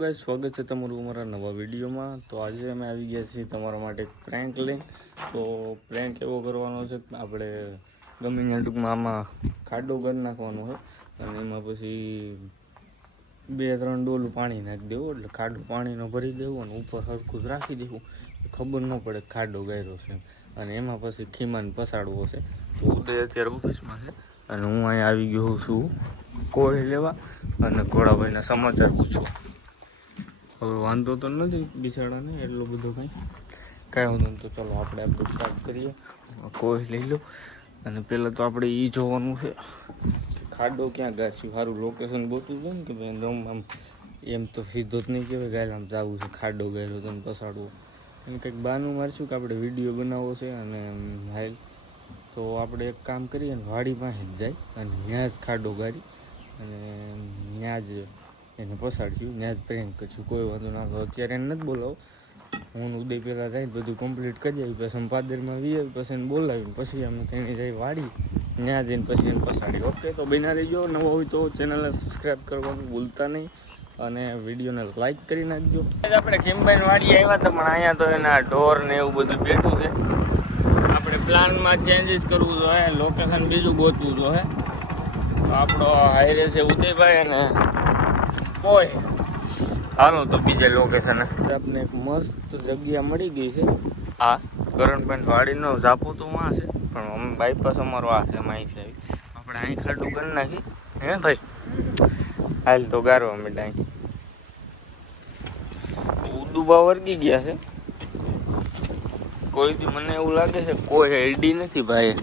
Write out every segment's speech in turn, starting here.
Guys, સ્વાગત છે તમારું અમારા નવા વિડીયોમાં। તો આજે અમે આવી ગયા છીએ તમારા માટે એક પ્રેન્ક લઈને। તો પ્રેન્ક એવો કરવાનો છે કે આપણે ગમે ત્યાં ટૂંકમાં આમાં ખાડો કરી નાખવાનો હોય અને એમાં પછી 2-3 ડોલું પાણી નાખી દેવું, એટલે ખાડો પાણીનો ભરી દેવું અને ઉપર હરખું જ રાખી દેવું, ખબર ન પડે ખાડો ગાયરો છે અને એમાં પછી ખીમાને પસાડવો છે। તો ઉદય અત્યારે ઓફિસમાં છે અને હું અહીંયા આવી ગયો છું કોઈ લેવા અને ઘોડાભાઈના સમાચાર પૂછવા। હવે વાંધો તો નથી બિચારાને એટલો બધો કાંઈ વાંધો નહીં। તો ચાલો આપણે આપણું સ્ટાર્ટ કરીએ। કોઈ લઈ લો અને પહેલાં તો આપણે એ જોવાનું છે ખાડો ક્યાં ગાયશું, સારું લોકેશન ગોતવું છે ને કે ભાઈ દમ આમ એમ તો સીધો જ નહીં કહેવાય ગાય આમ જવું છે ખાડો ગાયરો તમે પસાડવો, અને કંઈક બહાનું મારશું કે આપણે વિડીયો બનાવવો છે અને હાલ તો આપણે એક કામ કરીએ ને વાડી પાસે જ જાય અને ત્યાં જ ખાડો ગારી અને ત્યાં જ એને પસાડશું, ત્યાં જ પ્રેન્ક કરશું, કોઈ વાંધો ના। તો અત્યારે એને નથી બોલાવો, હું ઉદય પહેલાં જાય બધું કમ્પ્લીટ કરી આવી, પછી પાદરમાં વી આવી, પછી એને બોલાવીને પછી અમે તેની જાય વાડી, ત્યાં જઈને પછી એને પસાડી। ઓકે, તો બના રહીજો, નવો હોય તો ચેનલને સબસ્ક્રાઈબ કરવાનું ભૂલતા નહીં અને વિડીયોને લાઈક કરી નાખજો। આપણે ખીમભાઈ વાડી આવ્યા હતા પણ અહીંયા તો એના ઢોર ને એવું બધું બેઠું છે, આપણે પ્લાનમાં ચેન્જીસ કરવું જોઈએ, લોકેશન બીજું ગોતવું જોઈએ। તો આપણો હાઈવે છે ઉદયભાઈ અને કોઈ હાલો તો બીજે લોકેશન આપણે એક મસ્ત જગ્યા મળી ગઈ છે। આ કરણભાઈ વાડીનો ઝાપો તો વાં છે પણ અમે બાયપાસ અમારો આ છે માહી છે, આપણે અહીં ખાડું કરી નાખી હે ભાઈ, હાલ તો ગારવા માંડ્યા અહીં ઉદુબા વર્ગી ગયા છે। કોઈથી મને એવું લાગે છે કોઈ હેડી નથી ભાઈ,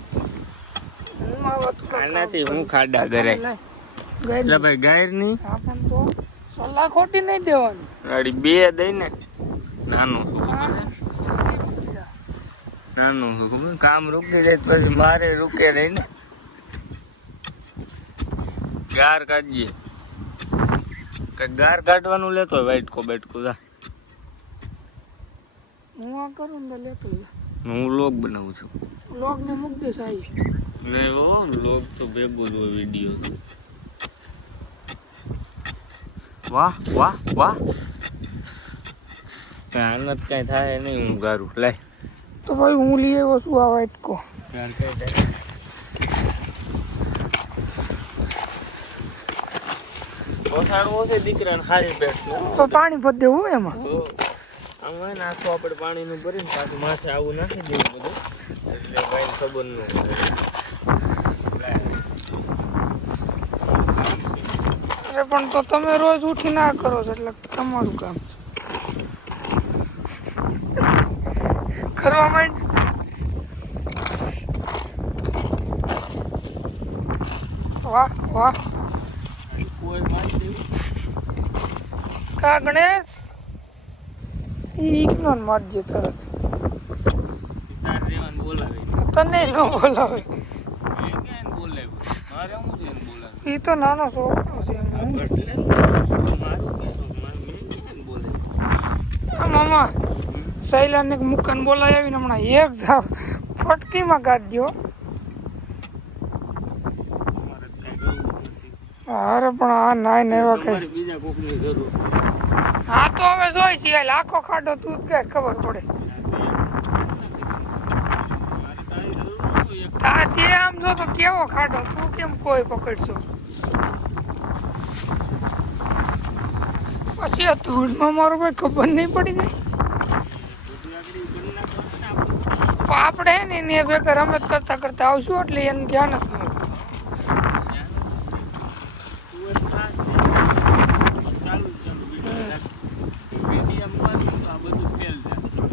આનાથી હું ખાડા કરે એટલે ભાઈ ગાયર નહીં સલાહ ખોટી નહીં દેવાની, ગાડી બે દઈ ને નાનું ખબર કામ રૂકી જાય પછી મારે રૂકે નહીં ને, ગાર કાઢીએ કઈ ગાર કાઢવાનું લેતો હોય વાઇટકો બેટકો જા, હું આ કરું ને લેતો હું લોગ બનાવું છું, લોગ ને મૂક દે સાઈ લે ઓ લોગ તો ભેગો જ હોય વિડીયો। વાહ વાહ વાહ, આનત કઈ થાય નહીં, હું ગારું લાય તો ભાઈ હું લઈ આવ્યો છું આ વાઇટકો, પસાડવો છે દીકરાને સારી બેઠ તો પાણી ભરી દેવું એમાં, આમાં નાખો આપણે પાણીનું ભરીને પાછું માથે આવું નાખી દેવું બધું, એટલે ભાઈ ખબર ન પડે। અરે પણ તો તમે રોજ ઉઠી ના કરો છો એટલે તમારું કામ કરવા માંડ। વાહ વાહ, કા ગણેશ ઇગ્નોર મારજે તરત, તને ન બોલાવે, એ તો નાનો છોકરો છે। મામા સૈલાને મુકાન બોલાવી આવીને હમણાં એક જાવ ફટકીમાં કાઢજો, અરે પણ આ નાય ને એવા કઈ હા તો હવે જોઈ છીએ લાખો ખાડો તું કે ખબર પડે, તે આમ જો તો કેવો ખાડો, તું કેમ કોઈ પકડશો પછી આ ધૂળમાં મારું કઈ ખબર નહીં પડી જાય, આપણે ને એને ભેગા રમત કરતા કરતા આવશું એટલે એનું ધ્યાન જ નહીં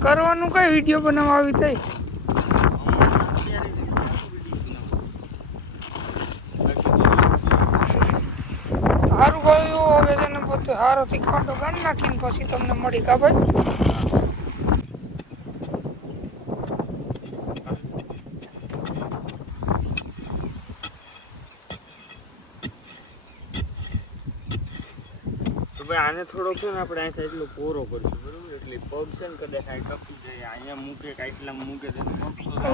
કરવાનું, કઈ વિડીયો બનાવવા આવી થઈ સારું ભાઈ, હવે છે ને બધું સારોથી ખાડો ગાળી નાખીને પછી તમને મળી કા ભાઈ। આને થોડો છે ને આપણે અહીંથી એટલો કોરો કરશું બરોબર, એટલે પગ છે ને કદાચ કાંઈ ટપી જાય, અહીંયા મૂકે કાંઈ એટલા મૂકે તો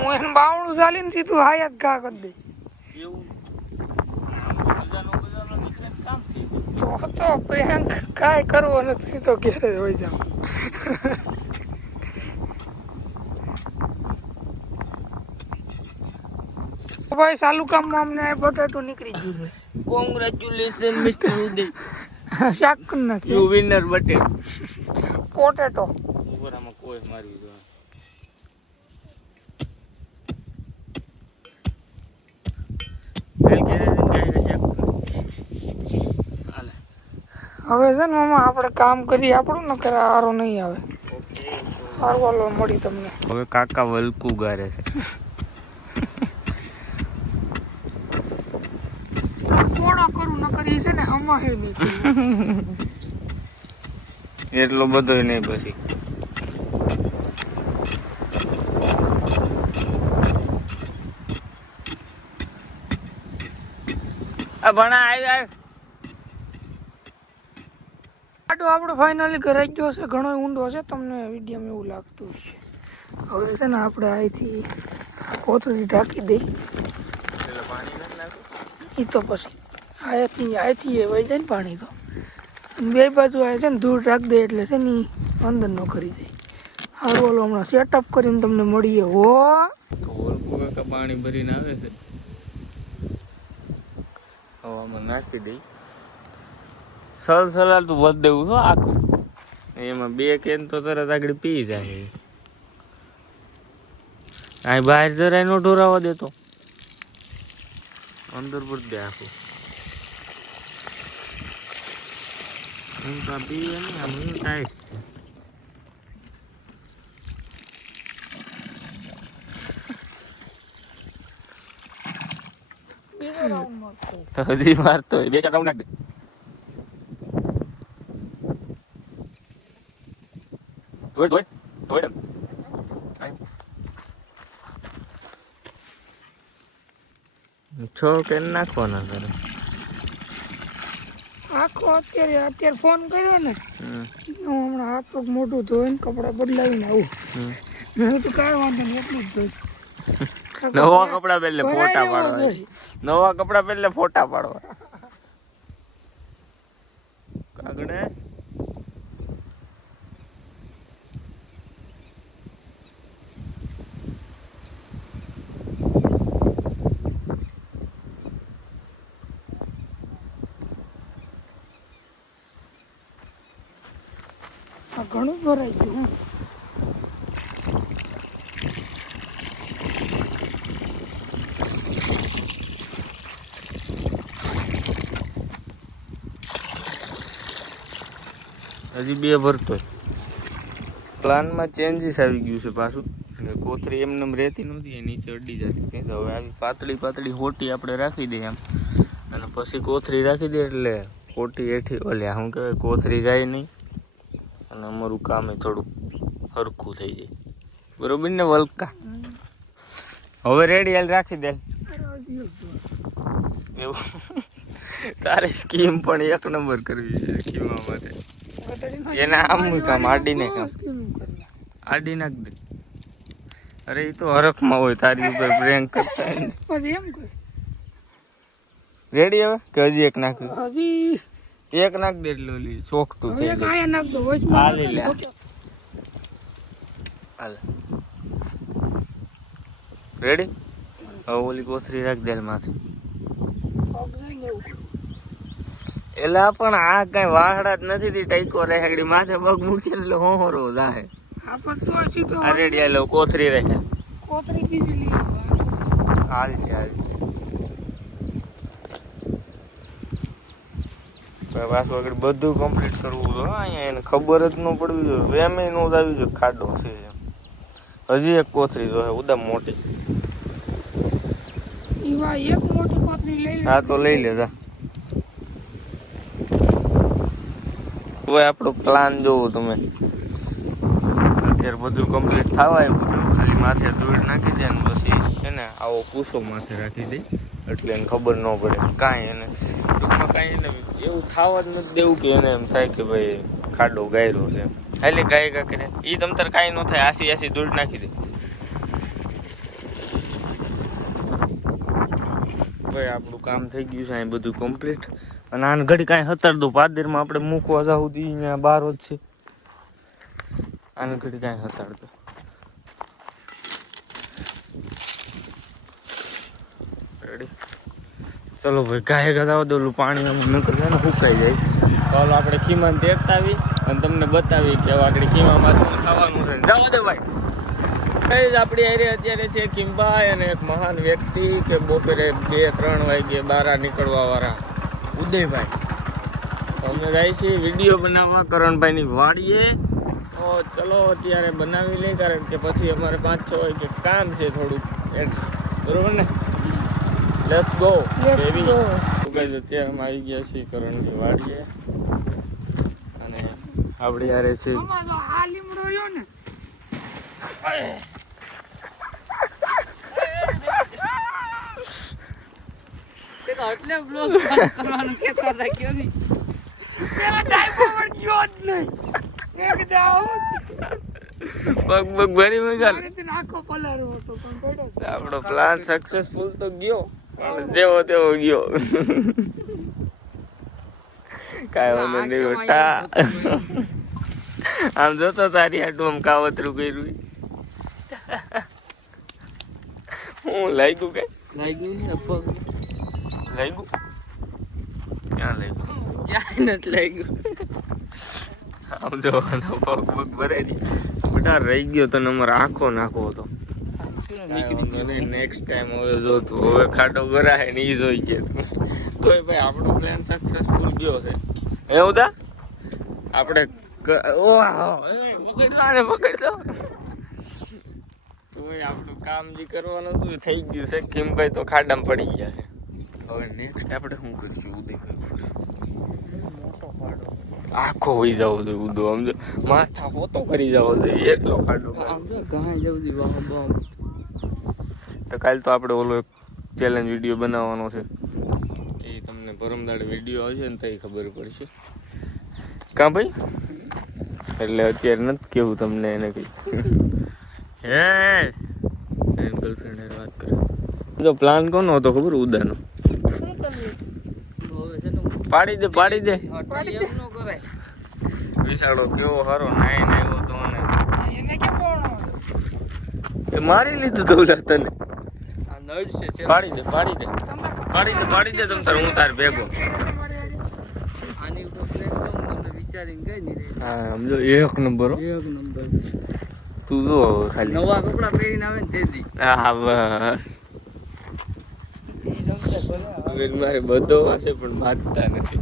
હું એને બાવણું ચાલીને સીધું હાયાત ઘા કરી દે એવું બજારનો નીકળે કામ થઈ ગયું। તો પ્રિયાંક કાંઈ કરવો નથી તો ઘેરે જ હોય જાવ. ભાઈ ચાલુ કામમાં અમને બટાટું નીકળી ગયું છે. કોંગ્રેચ્યુલેશન મિસ્ટર ઉદય, શાક કરી નાખી યુ વિનર બટેટ. પોટેટો. ઉપરામાં કોઈ મારી દો. હવે છે ને મામા આપણે કામ કરીએ આપણું ન કરે હારો નહીં આવે. હારવાલો મળી તમને. હવે કાકા વલકું ગારે છે. પોળો કરું ન કરી છે ને હમાહે નહીં. એટલો બધો નહીં પછી. આ ભણા આવ્યા. આડો આપણો ફાઇનલી ઘરે ગયો છે. ઘણો ઊંડો છે, તમને વિડીયોમાં એવું લાગતું છે. હવે છે ને આપણે અહીંથી કોથળી ઢાંકી દઈ. એ તો પછી અહીંથી એ વહી જાય ને પાણી તો. બે બાજુ આવે છે ને ધૂળ રાખી દે એટલે છે ને અંદર ન કરી દે. સારું ઓલો હમણાં સેટઅપ કરીને તમને મળીએ. હો તો વલકું કાકા પાણી ભરીને આવે છે. હવામાં નાખી દઈ. સલસલાતું વધ દેવું છો આખું. એમાં બે કેન તો તરત આગળ પી જાય. અહીં બહાર જરાય નો ઢોરાવા દેતો, અંદર પર દે આખું. હું તો પીએ નહીં, આમ હું ટાઈસ છે. હજી મારતો હોય, બે ચાર રાઉન્ડ નાખ દે. છો કે નાખવાના તારે આખો અત્યારે ફોન કર્યો ને હું હમણાં હાથ પગ મોઢું ધોઈને કપડાં બદલાવીને આવું. મેં તો કાંઈ વાંધો નહીં એટલું જ જોઈશ. નવા કપડા પહેલે ફોટા પાડવા. નવા કપડા પહેલે ફોટા પાડવા. કાગડે ઘણું ભરાઈ ગયું. હજી બે ભરતો. પ્લાનમાં ચેન્જીસ આવી ગયું છે પાછું. કોથરી એમને રહેતી નહોતી, એ નીચે અડી જતી. તો હવે આવી પાતળી પાતળી હોટી આપણે રાખી દઈએ આમ, અને પછી કોથરી રાખી દઈએ એટલે હોટી હેઠી ઓલે શું કહેવાય કોથરી જાય નહીં, અને અમારું કામ એ થોડું સરખું થઈ જાય. બરોબર ને વલકા? હવે રેડી હાલ રાખી દે. એવું તારે સ્કીમ પણ એક નંબર કરવી છે સ્કીમા માટે. એના આમ કામ આડીને કામ આડી નાખ દે. અરે એ તો હરખમાં હોય તારી ઉપર પ્રેન્ક કરતા. પછી એમ કહે રેડી હવે કે હજી એક નાખ? હજી એક નાખ દે એટલે ઓલી ચોખતું થઈ એક જાય. આયા નાખ દો. હાલી લે હાલ. રેડી? હવે ઓલી કોથરી રાખ દે માથે. એલા પણ આ કઈ વાહડા જ નથી. ટાઈકો રેહાડી માથે પગ મૂકશે એટલે હોહરો જાહે. આ રેડી હાલો કોથરી રહે. કોથરી બીજી લઈ હાલ છે હાલ છે. પાછું આગળ બધું કમ્પ્લીટ કરવું તો અહીંયા એને ખબર જ ન પડવી જોઈએ. એમ નો જ આવી જોઈએ ખાડો છે. હજી એક કોથરી જો ઉદમ મોટી. એક મોટી કોથરી લઈ લે. હા તો લઈ લે જા. હવે આપણો પ્લાન જોવો તમે. અત્યારે બધું કમ્પ્લીટ થવા આવ્યું. ખાલી માથે ધૂળ નાખી દે ને પછી છે ને આવો પૂસો માથે રાખી દે એટલે એને ખબર ન પડે કાંઈ. એને ટૂંકમાં કાંઈ એને એવું થવા જ નથી દેવું કે એને એમ થાય કે ભાઈ ખાડો ગાયરો છે. એટલે ગાય કા કરે એ તમ તાર કાંઈ ન થાય. આસી આસી ધૂળ નાખી દે. ભાઈ આપણું કામ થઈ ગયું છે અહીં બધું કમ્પ્લીટ. અને આને ઘડી કાંઈ હતાર દો પાદરમાં આપણે મૂકવા જાવ તો અહીંયા બાર જ છે. આને ઘડી કાંઈ હતાર દો. રેડી ચલો ભાઈ ગાય ગજાવ દો. ઓલું પાણી આમ નકર છે ને સુકાઈ જાય. તો હાલો આપણે ખીમાને તેડતા આવી અને તમને બતાવી કે આગળ ખીમામાં શું ખાવાનું છે. જવા દો ભાઈ. આપણી હારે અત્યારે છે કિમભાઈ અને એક મહાન વ્યક્તિ કે બપોરે 2-3 વાગે બહાર નીકળવા વાળા ઉદયભાઈ. તો અમે જાય છીએ વિડીયો બનાવવા કરણભાઈની વાડીએ. તો ચલો અત્યારે બનાવી લઈએ કારણ કે પછી અમારે 5-6 વાગે કામ છે થોડુંક બરોબર ને. Let's go baby. તો ગાઈસ અત્યારે અમે આવી ગયા છીએ કરણની વાડીએ અને આપણી હારે છે આ લીમડો રહ્યો ને એટલે બ્લોગ કરવાનું કેતા હતા કે નહીં પેલા ટાઈમ પર ગયો જ નહીં એક દાવ પગ ભરી મગાલ. આખો પલારો હતો પણ પડ્યો આપણો પ્લાન સક્સેસફુલ તો ગયો પણ જેવો તેવો ગયો. કાંઈ વાંધો નહીં બેટા. આમ જોતો તારી હાટું આમ કાવતરું કર્યું. હું લાગ્યું કે લાગ્યું ને પગ લાગ્યું ક્યાં લાગ્યું ક્યાંય નથી લાગ્યું. આમ જોવાનો પગ ભરાઈ ગઈ બેટા. રહી ગયો તો અમારે આખો નાખો હતો. નેક્સ્ટ ટાઈમ હવે જો તું હવે ખાટો ભરાય ને ઈ જોઈ ગયા તોય ભાઈ આપણો પ્લાન સક્સેસફુલ ગયો છે. એવું તા આપણે પકડતો તોય આપણું કામ જે કરવાનું હતું થઈ ગયું છે. કિમભાઈ તો ખાડામાં પડી ગયા છે. હવે નેક્સ્ટ આપણે શું કરીશું ઉદયભાઈ? આખો હોઈ જવો જોઈએ ઉદો. સમજો માથા પોતો કરી જવો જોઈએ એટલો ખાડો. આમ જો ગાય જવું વાહ વાહ. તો કાલ તો આપણે ઓલો એક ચેલેન્જ વિડીયો બનાવવાનો છે. એ તમને પરમદાડે વિડીયો આવશે ને તો એ ખબર પડશે. કાં ભાઈ? એટલે અત્યારે નથી કેવું તમને એને કઈ. હે ગર્લફ્રેન્ડ વાત કરે. જો પ્લાન કોનો હતો ખબર? ઉદાનો. પાડી દે પાડી દે. એમ નો કરાય. વિશાળો કેવો સારો નાઈ નાયો તો ને એને કેમ બોલણો એ મારી લીધું તો ઓલા તને. આ નડશે છે. પાડી દે પાડી દે પાડી દે તમ તાર હું તાર ભેગો. આની ઉપર પ્લેન દઉં તમને વિચારીને કઈ નહીં રે. હા સમજો એક નંબર હો. એક નંબર. તું જો ખાલી નવા કપડા પહેરીને આવે ને તે દી હા બસ. હવે મારે બધો હશે પણ બાંધતા નથી.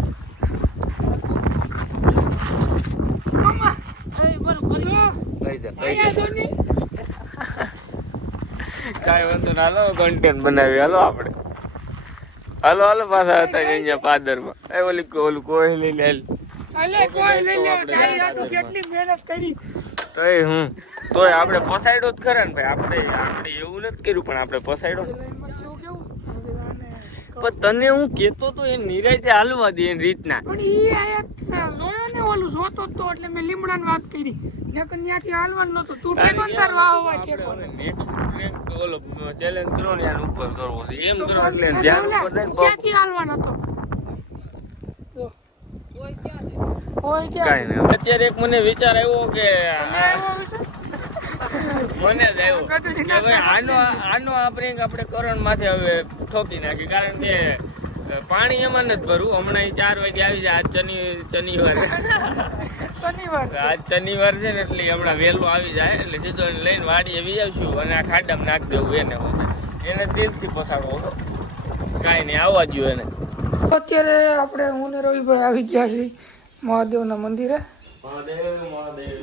કાંઈ વાંધો ના. હાલો કન્ટેન્ટ બનાવી. હાલો આપણે હાલો હાલો પાછા હતા અહીંયા પાદરમાં. ઓલું કોઈ લઈ લે. અલે કોઈ લઈ લે તારી આટો કેટલી મહેનત કરી તોય તોય આપણે પસાડ્યો જ ખરા ને ભાઈ. આપણે એવું નથી કર્યું પણ આપણે પસાડ્યો. એમાં શું કેવું પણ તને હું કેતો તો એ નિરાયતે હાલવા દે એની રીતના. પણ ઈ આયા જોયો ને ઓલું જોતો તો એટલે મેં લીમડાની વાત કરી નકર ન્યાથી હાલવાનું નતો. તું ટેકો તાર વાહવા કે કોને નેક્સ્ટ પ્રેન્ક તો ઓલો ચેલેન્જ કરો ને યાર ઉપર કરવો છે. એમ કરો એટલે ધ્યાન ઉપર દે ને ક્યાંથી હાલવાનો હતો કોઈ ક્યાં છે? કોઈ કાઈ ક્યાં નહીં. અત્યારે એક મને વિચાર આવ્યો કે મને જ આવ્યો કે ભાઈ આનો આ પ્રેન્ક આપણે કરણ માથે હવે ઠોકી નાખી. કારણ કે પાણી એમાં નથી ભરવું. હમણાં 4 વાગે આવી જાય. આજ શનિવાર આજ શનિવાર છે ને એટલે હમણાં વહેલું આવી જાય એટલે સીધો એને લઈને વાડીએ વી આવશું અને આ ખાડામાં નાખી દેવું. એને દિલથી પસાડવો હતો. કાંઈ નહીં આવવા દો એને. અત્યારે આપણે હું ને રવિભાઈ આવી ગયા છીએ મહાદેવના મંદિરે.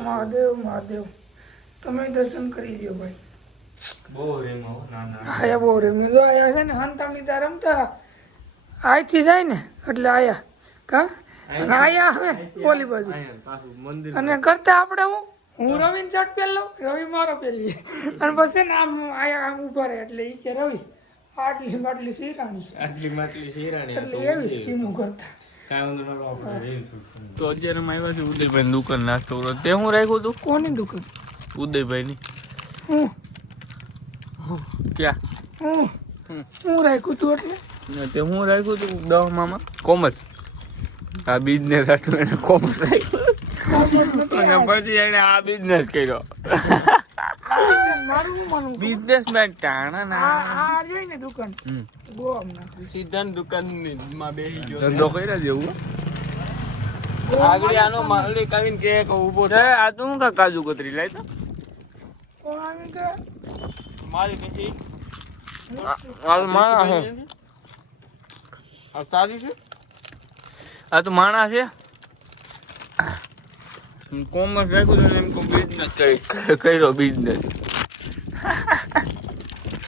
મહાદેવ તમે દર્શન કરી લ્યો ભાઈ. બહુ એમાં નાના આયા બહુ રમ્યું જો આયા છે ને હંતામણી ત્યાં રમતા અહીંથી જાય ને એટલે આયા કા અને આયા હવે ઓલી બાજુ મંદિર અને કરતા આપણે હું રવિને શર્ટ પહેરલો રવિ મારો પહેરી અને પછી ને આમ આયા આમ ઉભા રહે એટલે ઈ કે રવિ આટલી માટલી શીરાણી આટલી માટલી શેરાણી એટલે એવી સ્કીમો કરતા. તો અત્યારે અમે આવ્યા છે ઉદયભાઈ દુકાન નાસ્તો કરો. તે હું રાખ્યું હતું કોની દુકાન ઉદયભાઈ ની હું ક્યાં હું રાખ્યું તું એટલે તે હું રાખ્યું હતું 10માં કોમર્સ. આ બિઝનેસ આટલું એને કોમર્સ રાખ્યું અને પછી એને આ બિઝનેસ કર્યો. મારું શું માનવું બિઝનેસમેન ટાણા ના આ જોઈ ને દુકાન બહુ હમણાં સીધા દુકાનમાં બેસી ગયો ધંધો કર્યા જેવું. આગળ આનો માલિક આવીને કે ઊભો છે આ તું કા કાજુ કતરી લાય તો કોણ આવી કે માલિક નથી આ તો માણા છે. આ તારી છે આ તો માણા છે. કોમર્સ રાખ્યું છે ને એમ બિઝનેસ કર્યો બિઝનેસ.